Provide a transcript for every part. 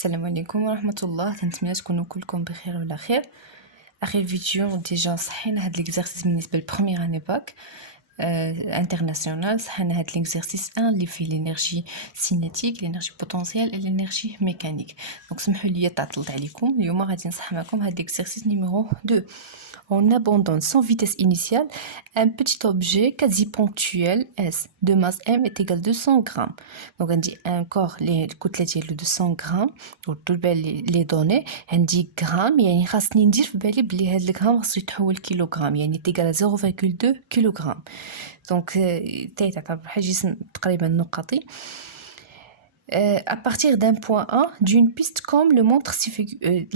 السلام عليكم ورحمة الله. نتمنى تكونوا كلكم بخير وعلى خير. اخر فيديو ديجا صحينا هاد ليكزارسيس بالنسبه للبروميير اني باك انترناسيونال. صحينا هاد ليكزارسيس 1 اللي فيه لينيرجي سينيتيك، لينيرجي بوتونسيال اي لينيرجي ميكانيك. دونك سمحوا لي تعطلت عليكم. اليوم غادي نصح معكم هاد ليكزارسيس نيميرو 2. On abandonne sans vitesse initiale un petit objet quasi ponctuel S de masse M est égal à 200 grammes. Donc on dit encore les كتلة ديالو 200 غرام وردوا بالي لي دوني عندي غرام، يعني خاصني ندير في بالي بلي هاد الغرام خاصو يتحول كيلوغرام، يعني تيقال 0,2 كيلوغرام. دونك تعتبر حجم تقريبا نقطي. À partir d'un point A d'une piste comme le montre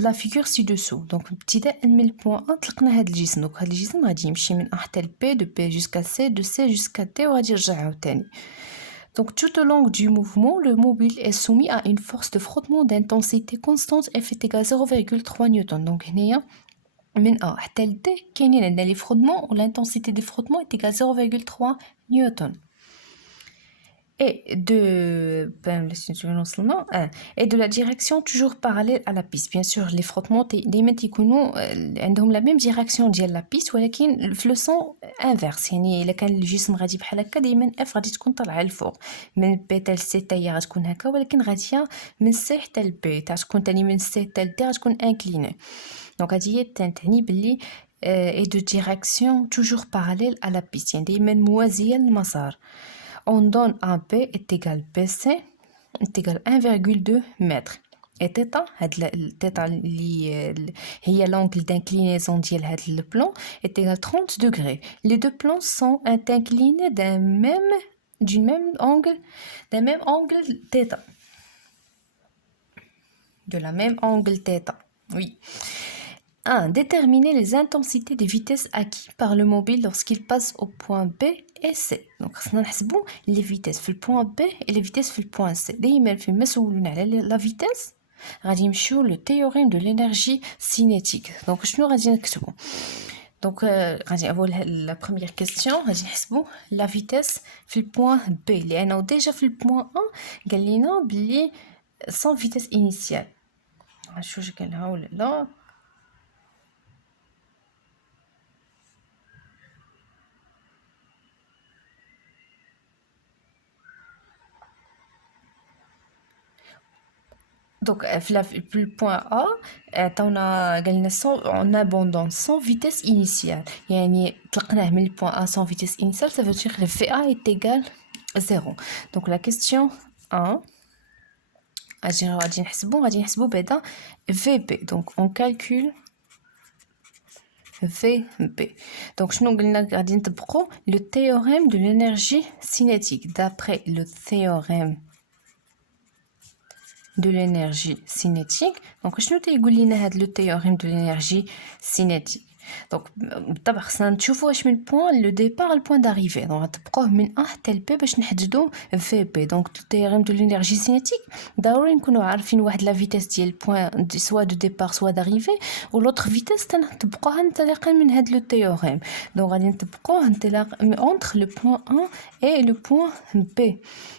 la figure ci-dessous. Donc ابتداء من البوان A طلقنا هذا الجسم. دونك هذا الجسم غادي يمشي من A حتى ل B، de B jusqu'à C، de C jusqu'à D وغادي يرجع عاوتاني. Donc tout au long du mouvement, le mobile est soumis à une force de frottement d'intensité constante F est égal à 0,3 newton. Donc هنايا من A حتى ل D كاينين عندنا لي frottements و l'intensité des frottements est égale à 0,3 newton. Et de la direction toujours parallèle à la piste. Bien sûr, les frottements ont la même direction de la piste, ولكن في le sens inverse. يعني إلا كان الجسم غادي بحال هكا دائما F غادي تكون طالعة للفوق، من B حتى ل C حتى هي غتكون هكا، ولكن غادية من C حتى ل B تكون تاني من C حتى ل D غتكون inclinée. Donc هادي هي تعني بلي et de direction toujours parallèle à la piste، يعني دائما موازية للمسار. On donne un P est égal BC est égal 1,2 mètre. Et θ, θ هي l'angle d'inclinaison ديال هذا le plan est égal 30 degrés. Les deux plans sont inclinés d'un même angle θ. De la même angle θ. Oui. 1. Déterminer les intensités des vitesses acquises par le mobile lorsqu'il passe au point B et C. Donc, on va les vitesses في le point B et les vitesses في le point C. دايما في مسؤولين على la vitesse غادي نمشيو le théorème de l'énergie cinétique. Donc, شنو غادي نكتبو؟ Donc, غادي نقول la première question غادي نحسبو la vitesse في le point B لأنه déjà في le point A قال لنا بلي sans vitesse initiale. نشوف واش قالها ولا لا. Donc, le point A, on a en abondance sans vitesse initiale. يعني طلقناه من le point A sans vitesse initiale, ça veut dire que le VA est égal à 0. Donc, la question 1, غادي نحسبو بعدا VB. Donc, on calcule VB. Donc, شنو قلنا غادي نطبقو le théorème de l'énergie cinétique. D'après le théorème de l'énergie cinétique. Donc, je vais le théorème de l'énergie cinétique. Donc, d'abord, tu vois le point, le départ et le point d'arrivée. Donc, on va من A tel B باش نحددو VB. Donc, le théorème de l'énergie cinétique, d'abord, nous عارفين واحد la vitesse ديال point soit de départ soit d'arrivée, ou l'autre vitesse تنطبقوها انطلاقا من هاد le théorème. Donc, غادي نطبقوه entre le point A et le point B.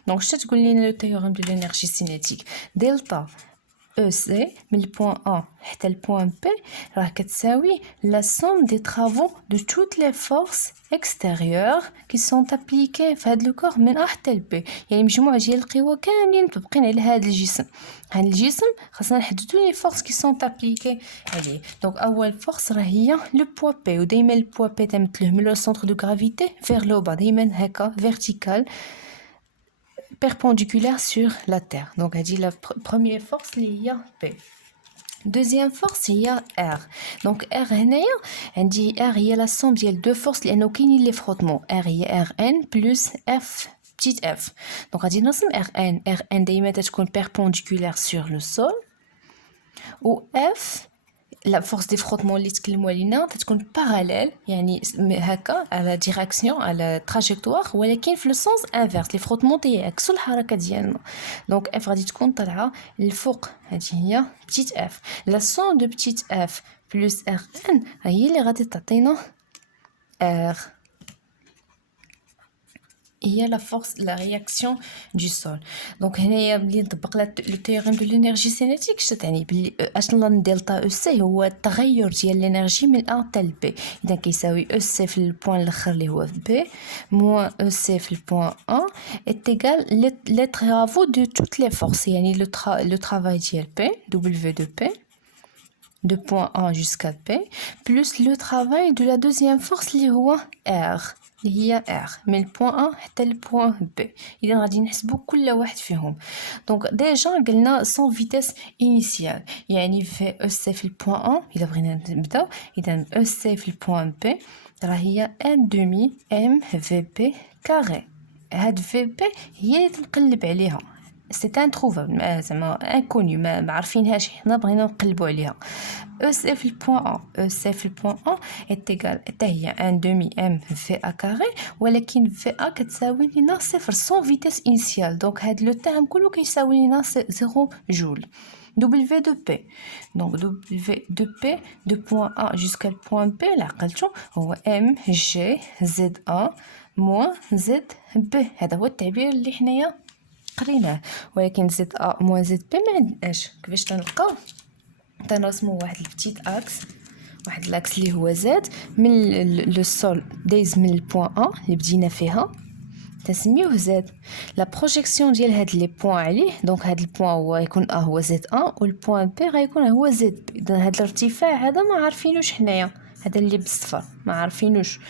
Donc, je te dis le théorème de l'énergie cinétique. Delta EC من le point A حتى le point B راه كتساوي la somme des travaux de toutes les forces extérieures qui sont appliquées في هذا الكور من A حتى ل B. يعني مجموع ديال القوى كاملين مطبقين على هذا الجسم. هذا الجسم خاصنا نحددوا les forces qui sont appliquées عليه. Donc اول force راه هي le poids P، ودائما le poids P تمثلوه من le centre de gravité vers le bas، دائما هكا vertical perpendiculaire sur la terre. Donc elle dit la première force il y a P. Deuxième force il y a R. Donc R هنايا عندي R هي la somme ديال deux forces لانه كاينين les frottements. R هي Rn plus F petite f. Donc غادي نرسم Rn دايما تكون perpendiculaire sur le sol و F la force des frottements اللي تكلموا علينا تكون parallèle يعني هكا على direction على trajectoire، ولكن في le sens inverse. les frottements تيعكسوا الحركه ديالنا. donc f غادي تكون طالعه للفوق. هذه هي petite f. la somme de petite f plus Rn هي اللي غادي تعطينا R هي la force la réaction du sol. دونك هنايا ملي نطبق لو تيوريم دو لينيرجي سينيتيك تعني بلي اشنو دلتا او سي هو التغير ديال الانرجي من ا حتى ل بي. اذا كيساوي او سي في البوان الاخر اللي هو في بي موان او سي في البوان ا ايتيغال لي ترافو دو توت لي فورس يعني لو ترافاي ديال بي دبليو دو بي de point A jusqu'à P plus le travail de la deuxième force اللي هو R اللي هي R من البوان A حتى البوان B. إذا غادي نحسبو كل واحد فيهم. دونك ديجا قلنا سون فيتاس إنيسيال يعني في او سي في البوان A إذا بغينا نبداو إذا او سي في البوان B راه هي 1 demi m v p carré. هاد v p هي اللي تنقلب عليها سي انتروفابل زعما انكوني ما عارفينهاش حنا بغينا نقلبوا عليها. او سي في البوان ا او سي في البوان ا ايتيغال حتى هي 1 دومي ام في ا كاري ولكن في ا كتساوي لينا صفر سون فيتاس انيسيال دونك هاد لو تيرم كله كيساوي لينا 0 جول. W de P donc W de P de point A jusqu'à le point B لعقلتو هو M G Z A moins Z B. هذا هو التعبير اللي حنايا قريناه ولكن زد ا موان زد بي ما عندناش. كيفاش تنلقاو؟ تنرسمو واحد البتيت اكس واحد الاكس اللي هو زد من لو سول دايز من البوان ا اللي بدينا فيها تسميوه زد. لا بروجيكسيون ديال هاد لي بوين عليه دونك هاد البوين هو يكون ا هو زد ا والبوين بي غيكون هو زد بي. اذا هاد الارتفاع هذا ما عارفينوش حنايا هذا اللي بالصفر ما عارفينوش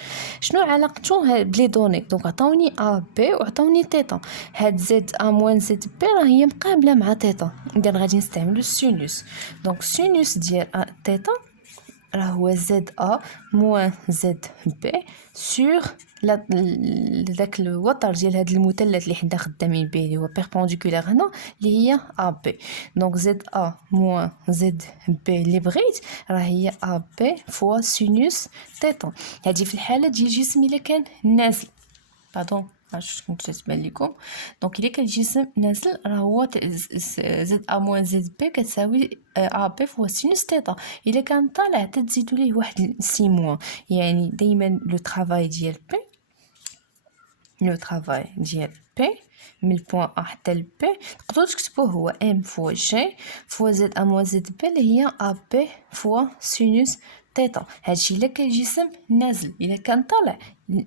شنو علاقته بلي دوني. دونك عطاوني ا بي وعطاوني تيتا. هاد زد ا موان زد بي راه هي مقابله مع تيتا. اذا غادي نستعملو السينوس. دونك السينوس ديال تيتا راه هو زد ا موان زد بي سور داك الوتر ديال هاد المثلث اللي حنا خدامين به اللي هو بيربونديكولار هنا اللي هي ا بي. دونك زد ا موان زد بي اللي بغيت راه هي ا بي فوا سينوس تيتا. هذه في الحاله ديال الجسم الا كان نازل باردون عرفتش كنت تبان لكم. دونك الا كان الجسم نازل راه هو زد ا موان زد بي كتساوي ا بي فوا سينوس تيتا. الا كان طالع تزيدوا ليه واحد سي موان يعني دائما لو طرافاي ديال بي لو طرافاي ديال بي من البوان ا حتى ل بي تقدروا تكتبوه هو ام فوا جي فوا زد ا موان زد بي اللي هي ا بي فوا سينوس تيتا. هادشي الا كان الجسم نازل. الا كان طالع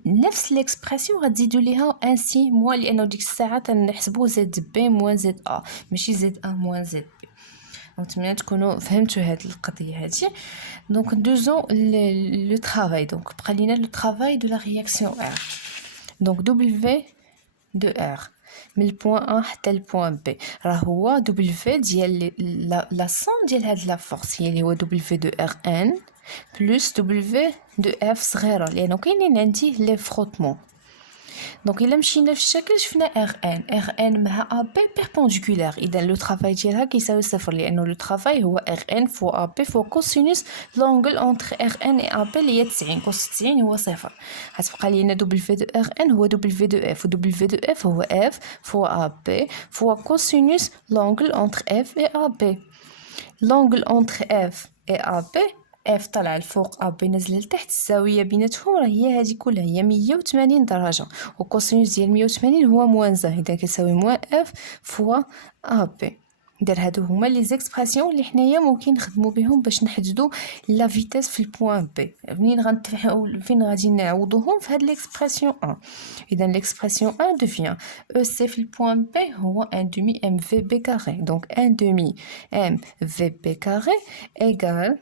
نفس ليكسبرسيون غتزيدوا ليها ان سي موان لانه ديك الساعه تنحسبوا زد بي موان زد ا ماشي زد ا موان زد بي. نتمنى تكونوا فهمتوا هذه القضيه هذه. دونك ندوزو لو طرافاي. دونك بقى لينا لو طرافاي دو لا رياكسيون ار. دونك W de R من البوان A حتى البوان B راه هو W ديال لا سون ديال هاد لا فورس هي اللي هو W de Rn plus W de F صغيرة لأنه كاينين عندي لي فروتمون. دونك الا مشينا في الشكل شفنا Rn مع AB بيربونديكولار. اذا لو طرافاي ديالها كيساوي صفر لانه لو طرافاي هو Rn فوا AB فوا كوسينوس لونغل اونتر Rn و AB اللي هي 90 كوس 90 هو صفر. غتبقى لينا W دو Rn هو W دو F و W دو F هو F فوا AB فوا كوسينوس لونغل اونتر F و AB. لونغل اونتر F و AB اف طالعه الفوق ا بي نازله لتحت الزاويه بيناتهم راه هي هذه كلها هي 180 درجه وكوسينوس ديال 180 هو موان ز اذا كيساوي موان اف فوا ا بي. دار هادو هما لي زيكسبرسيون اللي حنايا ممكن نخدموا بهم باش نحددوا لا فيتاس في البوان بي. منين غنتفعوا فين غادي نعوضوهم في هاد ليكسبرسيون 1. اذا ليكسبرسيون 1 devient e c في البوان بي هو 1 demi m v b carré. donc 1 demi m v b carré égale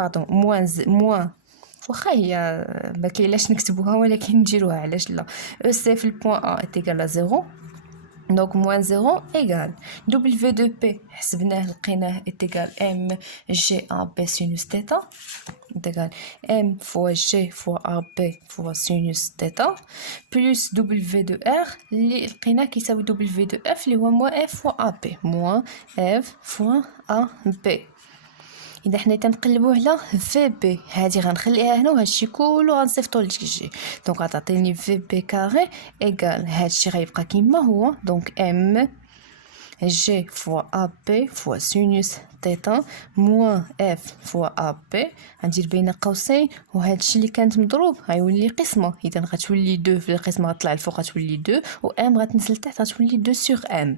pardon moins واخا هي ما كاينلاش نكتبوها ولكن نديروها علاش لا. e c في البوان A est égal à 0. donc moins 0 égale W de P حسبناه لقيناه est égal M G A B sinus θ est égal M fois G fois A B fois sinus θ plus W de R اللي لقيناه كيساوي W de F اللي هو moins F fois A B moins F fois A B. اذا حنا تنقلبوا على في بي هذه غنخليها هنا وهادشي كله غنصيفطو لتيجي. دونك غتعطيني في بي كاري ايغال هادشي غيبقى كيما هو دونك ام G fois AP fois sinus θ moins F fois AP غندير بين قوسين وهذا الشيء اللي كانت مضروب غيولي قسمه اذا غتولي 2 في القسمه غطلع الفوق غتولي 2 و M غتنزل لتحت غتولي 2 sur M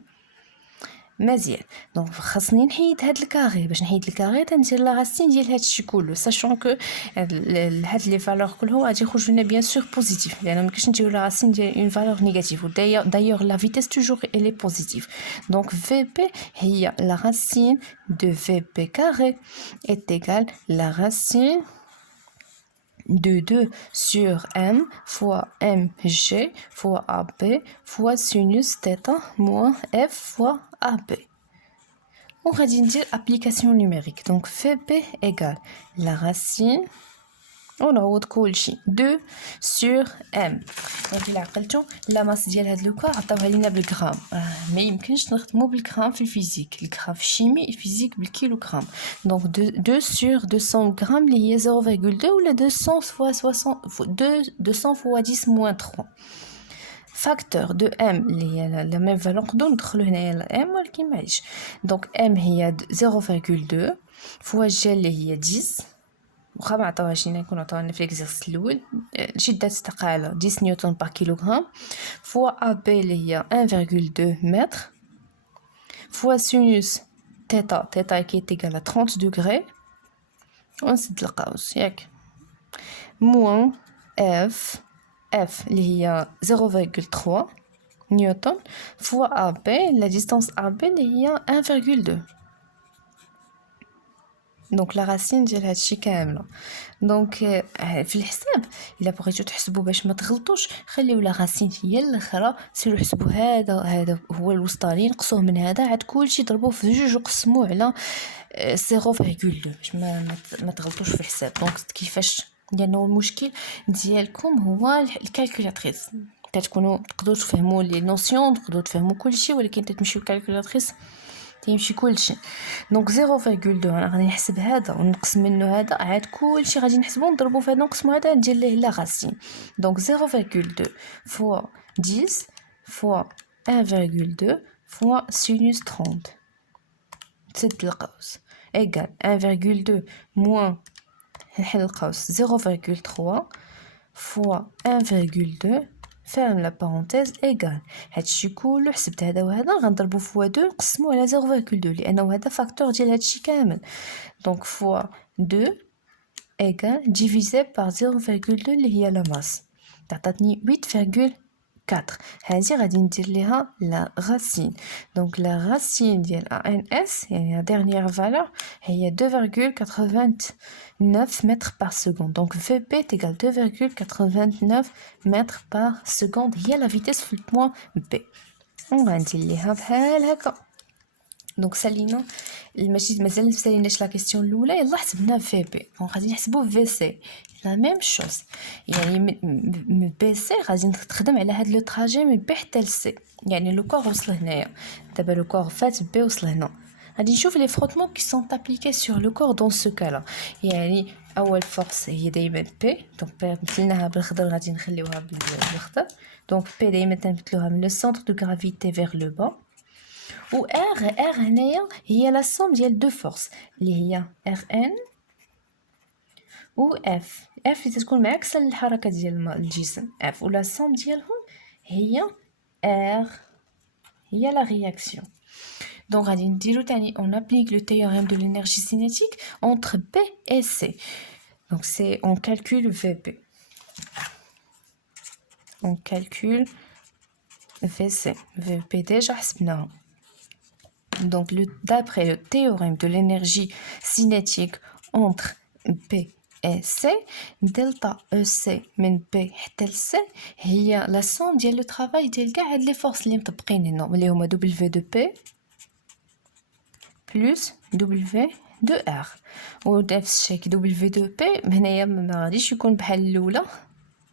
مزيان. دونك خاصني نحيد هاد الكاري. باش نحيد الكاري تندير لا راسين ديال هادشي كله ساشون كو هاد لي فالور كلهم غادي يخرجوا لنا بيان سور بوزيتيف لان مكنتش نديرو لا راسين ديال اون فالور نيجاتيف و دايوغ لا فيتيس توجور الي بوزيتيف. دونك في بي هي لا راسين دو في بي كاري est égal la racine de 2 sur M fois MG fois AB fois sinus θ moins F fois AB. On va dire application numérique. Donc, VP égale la racine. On a autre كلشي 2 sur M. Donc, إلا عقلتو la masse ديال هاد لو كور عطاوها لينا بالغرام. ما يمكنش نخدمو بالغرام في الفيزيك. الغرام في الشيمي الفيزيك بالكيلوغرام. Donc 2 sur 200 grammes اللي هي 0,2 ولا 200 fois 60 200 fois 10 moins 3. facteur de M اللي هي la même valeur نقدروا ندخلو هنايا M ولكن معليش. دونك M هي 0,2 فوا G اللي هي 10 واخا ما عطاوهاش لينا يكون عطاونا في ليكزيرسيس الاول شدة استقالة 10 نيوتن بار كيلوغرام فوا AB اللي هي 1,2 متر فوا sinus θ qui est égal à 30 degrés ونسد القوس ياك moins F اللي هي 0,3 نيوتن فوا AB la distance AB اللي هي 1,2 دونك لا راسين ديال هادشي كامله. دونك في الحساب الا بغيتو تحسبوا باش ما تغلطوش خليو لا راسين هي الاخرى سيروا حسبوا هذا هو الوسطاني نقصوه من هذا عاد كلشي ضربوه في جوج وقسموه على 0,2 باش ما تغلطوش في الحساب. دونك كيفاش لانه المشكل ديالكم هو الكالكولاتريس تكونوا تقدروا تفهموا لي نوسيون تقدروا تفهموا كلشي ولكن تمشيو الكالكولاتريس تيمشي كلشي. دونك 0,2 انا غادي نحسب هذا ونقسم منه هذا عاد كلشي غادي نحسبو نضربو في هذا نقسمو هذا ندير ليه لا راسين. دونك 0,2 فوا 10 فوا 1,2 فوا sinus 30 تسد القوس ايغال 1,2 موان نحل القوس 0,3 فوا 1,2 ferme la parenthèse égale هادشي كله حسبت هذا وهذا غنضربو فوا 2 نقسمو على 0,2 لانه هذا فاكتور ديال هادشي كامل. دونك فوا 2 égale divisé par 0,2 اللي هي لا ماس تعطاتني 8,4 هذه غادي ندير ليها لا راسين. دونك لا راسين ديال ANS يعني لا dernière valeur هي 2,89 mètres par seconde. Donc VP est égal 2,89 mètres par seconde هي la vitesse في البوان B. وغندير ليها بحال هكا. دونك سالينا ماشي مازال ساليناش لا كيسيون الاولى يلا حسبنا في بي. دونك غادي نحسبوا في سي لا ميم شوز يعني من بي سي غادي نخدم على هاد لو تراجي من بي حتى لسي يعني لو كور وصل هنايا دابا لو كور فات بي وصل هنا غادي نشوف لي فروتمون كي سون ابليكي سور لو كور دون سو كالا. يعني اول فورس هي دائما بي دونك بي مثلناها بالخضر غادي نخليوها بالخضر. دونك بي دائما تنبدلوها من لو سونتر دو غرافيتي فيغ لو با و R هنايا هي لا سوم ديال دو فورس اللي هي RN و F اللي تكون معاكسه للحركه ديال الجسم F ولا سوم ديالهم هي R هي لا رياكسيون. دونك غادي نديرو تاني on applique le théorème de l'énergie cinétique entre B et C. Donc c'est on calcule VP on calcule VC VP déjà حسبناها. Donc, d'après le théorème de l'énergie cinétique entre P et C, delta EC من B حتى C هي la somme ديال le travail ديال كاع هاد لي فورس اللي مطبقين هنا اللي هما W de P plus W de R ونفس الشيء W de P هنايا ما غاديش يكون بحال الاولى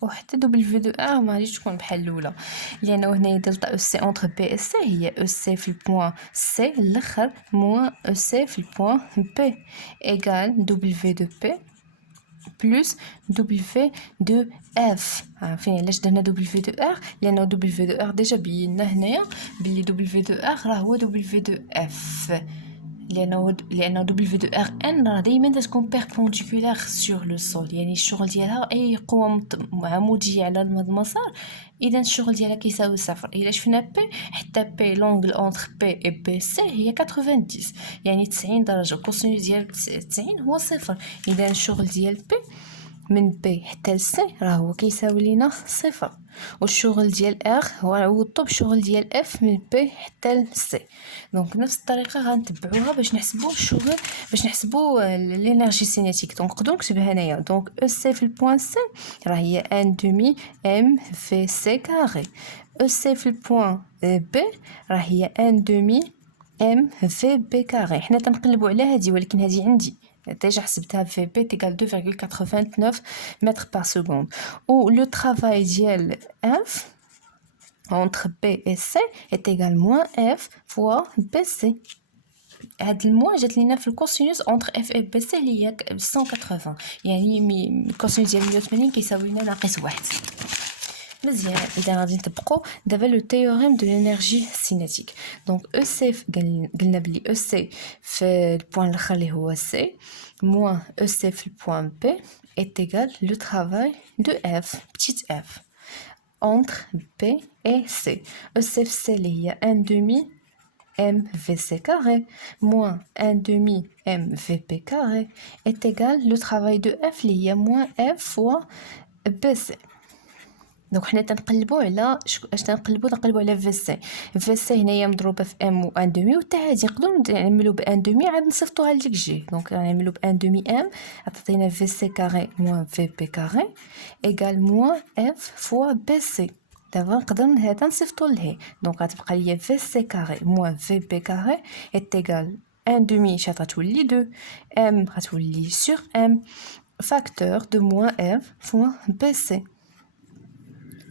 وحتى W de R ما غاديش تكون بحال الاولى لانه هنايا دلتا او سي اونتر بي اس سي هي او سي في البوان سي الاخر موان او سي في البوان بي ايغال W de P plus W de F. عارفين علاش درنا W de R لأنه W de R déjà بينا هنايا بلي W de R راه هو W de F لأنه W de Rn راه دايما تكون perpendiculaire sur le sol يعني الشغل ديالها أي قوة عمودية على هذا المسار إذا الشغل ديالها كيساوي صفر. إلا شفنا بي حتى بي لونغل أونتر بي و بي سي هي 90 يعني 90 درجة كوسينوس ديال 90 هو صفر. إذا الشغل ديال بي من بي حتى لسي راه هو كيساوي لينا صفر. والشغل ديال ار هو عوضو بالشغل ديال اف من بي حتى لسي. دونك نفس الطريقه غنتبعوها باش نحسبوا الشغل باش نحسبوا الانرجي سينيتيك. دونك نقدروا نكتبها هنايا. دونك او سي في البوان سي راه هي ان دومي ام في سي كاري. او سي في البوان بي راه هي ان دومي ام في بي كاري. حنا تنقلبوا على هذه ولكن هذه عندي déjà حسبتها في بي égale 2,89 mètres par seconde. Ou le travail ديال F entre B et C est égal moins F fois BC. هاد الموا جات لينا في الكوسينوس entre F et BC اللي هي 180 يعني الكوسينوس ديال 180 كيساوي لنا ناقص 1. مزيان. اذا غادي نطبقوا دابا لو تيوريم دو لينيرجي سينيتيك. دونك او سي قلنا بلي او سي في البوان الاخر اللي هو سي موان او سي في البوان بي est égal le travail de F petite f entre B et C. EC في C اللي هي 1 demi MVC carré moins 1 demi MVP carré est égal le travail de F اللي هي moins F fois BC. دونك حنا تنقلبوا على اش تنقلبوا على في سي هنايا مضروبه في ام و 1 دومي وحتى هذه نقدروا نعملوا ب 1 دومي عاد نصيفطوها لديك جي. دونك غنعملوا ب 1 دومي ام عطينا في سي كاري موان في بي كاري ايغال موان اف فوا بي سي. دابا نقدر هذا نصيفطو لهي. دونك غتبقى ليا في سي كاري موان في بي كاري ايغال 1 دومي شات غتولي 2 ام غتولي سور ام فاكتور دو موان اف فوا بي سي.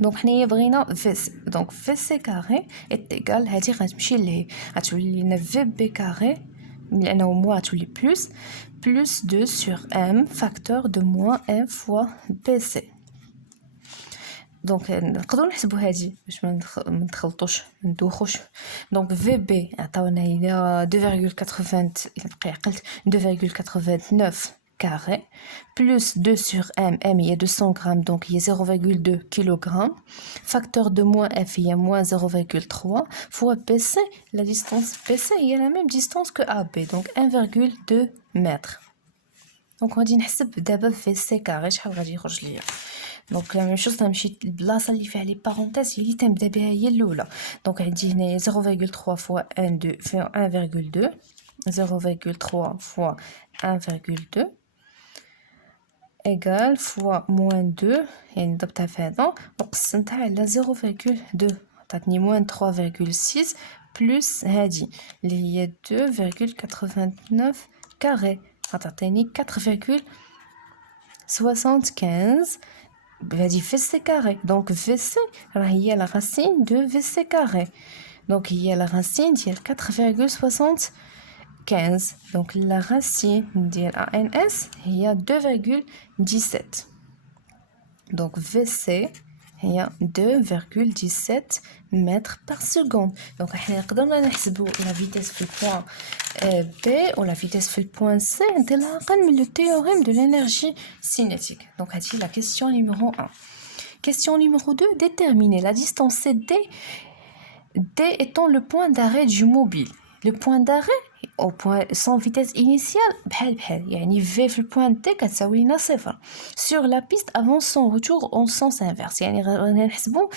دونك حنايا بغينا في سي. دونك في سي كاري est égal هادي غتمشي لهي غتولي لينا في بي كاري لانه موا غتولي بلس 2 sur m فاكتور دو موان m فوا بي سي. دونك نقدروا نحسبوا هادي باش ما نتخلطوش ما ندوخوش. دونك في بي عطاونا هي 2,80 الا بقى عقلت 2,89 carré plus 2 sur m, m il y a 200 grammes donc il y a 0,2 kg, facteur de moins f il y a moins 0,3 fois pc, la distance pc il y a la même distance que ab donc 1,2 mètres. donc غادي نحسب دابا في سي كاري شحال غادي يخرج ليا. دونك لا ميم شوز غنمشي البلاصه اللي فيها لي بارونتيز هي اللي تنبدا بها هي الاولى. دونك عندي هنايا 0,3 fois 1,2 في 1,2 0,3 fois 1,2 égal fois moins 2 يعني ضربتها في هذا وقسمتها على 0,2 عطاتني moins 3,6 plus هادي اللي هي 2,89 carré غتعطيني 4,75 هادي في سي كاري. دونك في سي راه هي لا راسين دو في سي كاري. دونك هي لا راسين ديال 4,75. Donc la racine de ANS هي 2,17. Donc VC هي 2,17 mètres par seconde. Donc احنا نقدروا نحسبوا la vitesse في البوان B ou la vitesse في البوان C انطلاقا من le théorème de l'énergie cinétique. Donc هذه la question numéro 1. Question numéro 2, déterminer la distance CD D étant le point d'arrêt du mobile. Le point d'arrêt au point sans vitesse initiale بحال يعني v في البوان T كتساوي لنا صفر sur la piste avant son retour en sens inverse. يعني غادي نحسبوا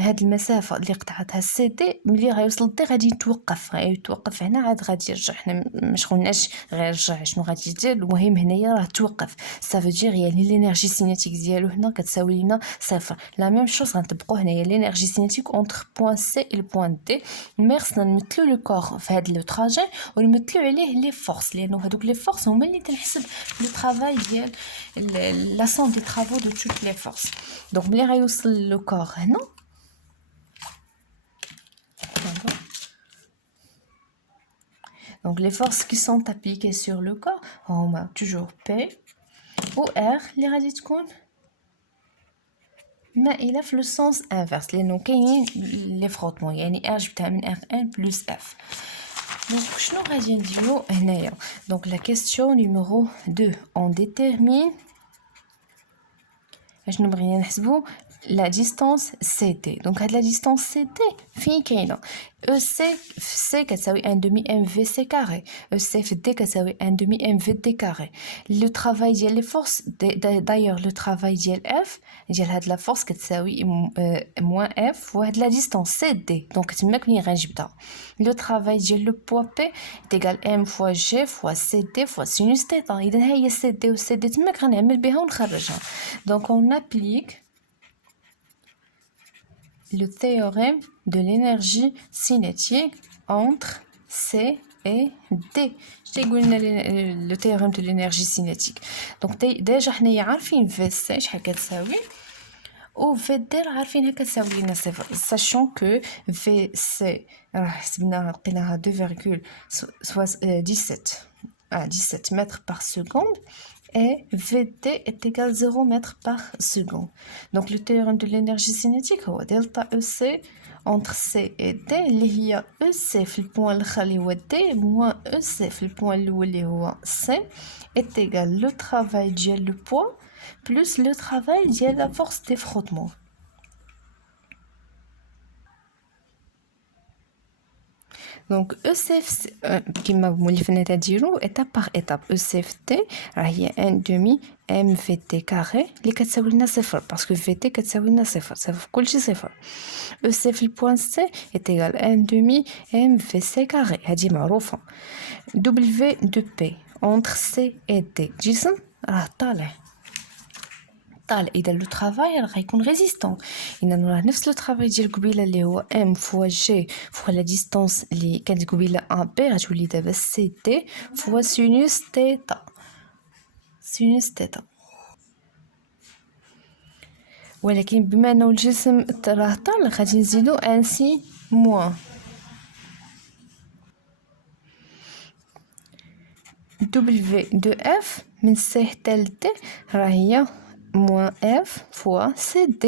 هاد المسافه اللي قطعتها سي دي ملي غيوصل دي غادي يتوقف هنا عاد غادي يرجع. حنا ما شغلناش غير يرجع شنو غادي يدير المهم هنايا راه توقف سافودير يعني لينيرجي سينيتيك ديالو هنا كتساوي لنا صفر. لا ميم شوز غنطبقوا هنايا لينيرجي سينيتيك اونتر بوان سي و البوان دي. خصنا نمثلوا لو كور في هاد لو تراجي ونمثلوا عليه لي فورس لانه هذوك لي فورس هما اللي تنحسب لو طرافاي ديال لا سوم دي طرافو دو توت لي فورس. دونك ملي غيوصل لو كور هنا donc les forces qui sont appliquées sur le corps on a toujours P و R اللي غادي تكون مائلة في لو سونس انفيرس لأنه كاينين لي فروتمون يعني R جبتها من R1 بلس F. دونك شنو غادي نديرو هنايا؟ دونك لا كيسيون نيميرو 2 on détermine شنو بغينا نحسبو la distance CD. Donc la distance CD فين كاينه EC C كتساوي 1 demi mvc carré EC في D كتساوي 1 demi mvd carré. Le travail ديال les forces d'ailleurs le travail ديال F ديال هاد la force كتساوي moins F وهاد la distance CD. Donc تماك ملي غنجبدها le travail ديال le poids P est égal m fois g fois CD fois sinus θ. اذا هي CD و CD تماك غنعمل بها ونخرجها. Donc on applique le théorème de l'énergie cinétique entre C et D. Je t'ai dit le théorème de l'énergie cinétique. Donc déjà حنايا عارفين VC شحال كتساوي و VD عارفينها كتساوي لنا صفر. sachant que VC راه حسبناها لقيناها 2,17 mètres par seconde et VT est égal à 0 mètres par seconde. Donc le théorème de l'énergie cinétique هو delta EC entre C et D اللي هي EC في البوان الاخر اللي هو D moins EC في البوان الاول اللي هو C est égal le travail ديال le poids plus le travail ديال la force des frottements. Donc ECF كما مولفنا تديرو étape par étape. ECFT راهي 1 demi mvt carré اللي كتساوي لنا صفر باسكو vt كتساوي لنا صفر كلشي صفر. EC في البوان C est égal 1 demi mvc carré هذه معروفة. W de P entre C et D جسم راه طالع اذا لو طرافاي راه غيكون ريزيستون. اذا راه نفس لو طرافاي ديال قبيله اللي هو ام فوا جي فوا لا ديستانس اللي كانت قبيله ا بي غتولي دابا سي دي فوا سينوس تيتا ولكن بما انه الجسم راه طال غادي نزيدو انسي موان دبليو دو اف من سي حتى ل دي راه هي moins F fois CD.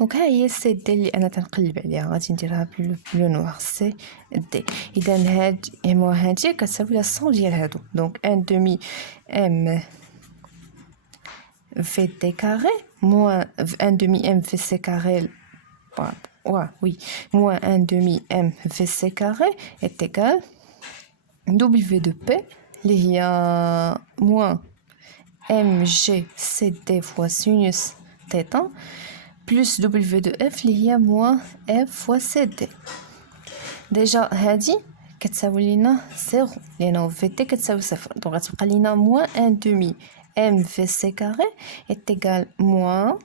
Donc هي CD اللي انا تنقلب عليها غادي نديرها بلو نوار CD. اذا هاد موا هادي كتساوي لا 100 ديال هادو. دونك 1 demi m vt carré moins 1 demi m vc carré moins 1 demi m vc carré est égal W de P اللي هي moins mgcd fois sinus θ plus W de F اللي هي moins F fois CD. ديجا هادي كتساوي لنا 0 لأنه VT كتساوي صفر. دونك غتبقى لنا moins 1 demi mvc carré est égal moins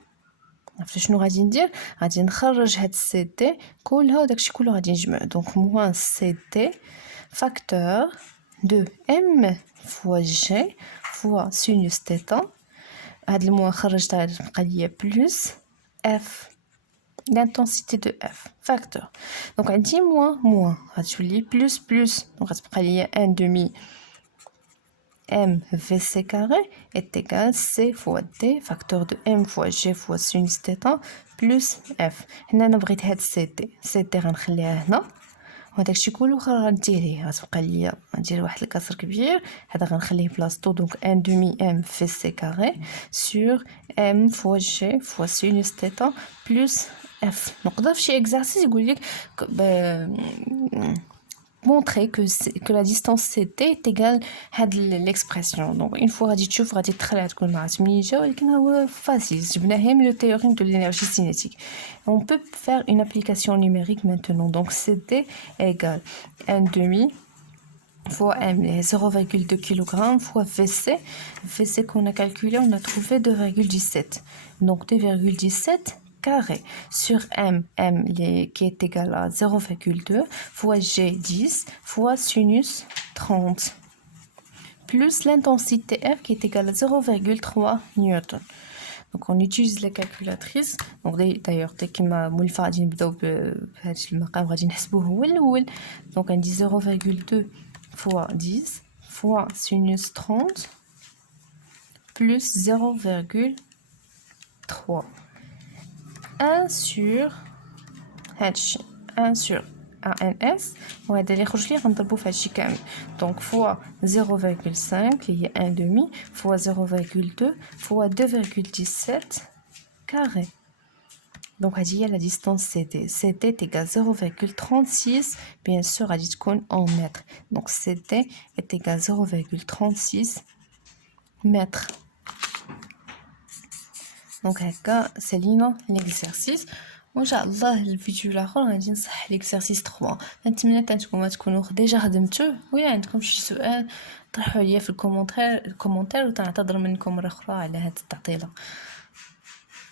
عرفتوا شنو غادي ندير؟ غادي نخرج هاد CD كلها وداكشي كله غادي نجمع. دونك moins CD facteur de m fois g fois sinus θ. هاد الموان خرجتها تبقى ليا بلس f l'intensité de f facteur. دونك عندي موان غتولي بلس دونك غتبقى ليا 1 demi m vc carré est égal c fois d facteur de m fois g fois sinus θ plus f. هنا انا بغيت هاد c d غنخليها هنا وهداكشي كله غنديريه غتبقى ليا ندير واحد الكسر كبير هذا غنخليه بلاصتو. دونك 1 demi m vc carré sur m fois g fois sinus θ plus f. نقدر في شي اكزرسيس يقول لك montrer que la distance CD est égale à l'expression. Donc une fois غادي تشوف غادي تدخل تكون معرفت منين جا ولكن هو فاسيل جبناه من le théorème de l'énergie cinétique. On peut faire une application numérique maintenant. Donc CD égale 1 demi fois M 0,2 kg fois VC qu'on a calculé, on a trouvé 2,17. Donc 2,17 carré sur M qui est égal à 0,2 fois G 10 fois sinus 30 plus l'intensité F qui est égale à 0,3 newton. Donc on utilise la calculatrice. Donc d'ailleurs dès كما مولفه غادي نبداو بهذا المقام غادي نحسبوه هو الاول. Donc عندي 0,2 fois 10 fois sinus 30 plus 0,3. 1 sur هادشي 1 sur ANS وهذا اللي يخرج لي غنضربو في هادشي كامل دونك فوا 0,5 اللي هي 1 demi فوا 0,2 فوا 2,17 carré. Donc هذه هي la distance CD. CD est égal à 0,36 bien sûr غادي تكون en mètres. Donc CD est égal à 0,36 mètres. Donc هكا سالينا l'exercice. وان شاء الله الفيديو الاخر غادي نصح ليكسيرسيس 3. نتمنى نتوما تكونوا ديجا خدمتوه ولا عندكم شي سؤال طرحوا ليا في الكومونتير وتنعتذر منكم مره اخرى على هذه التعطيله.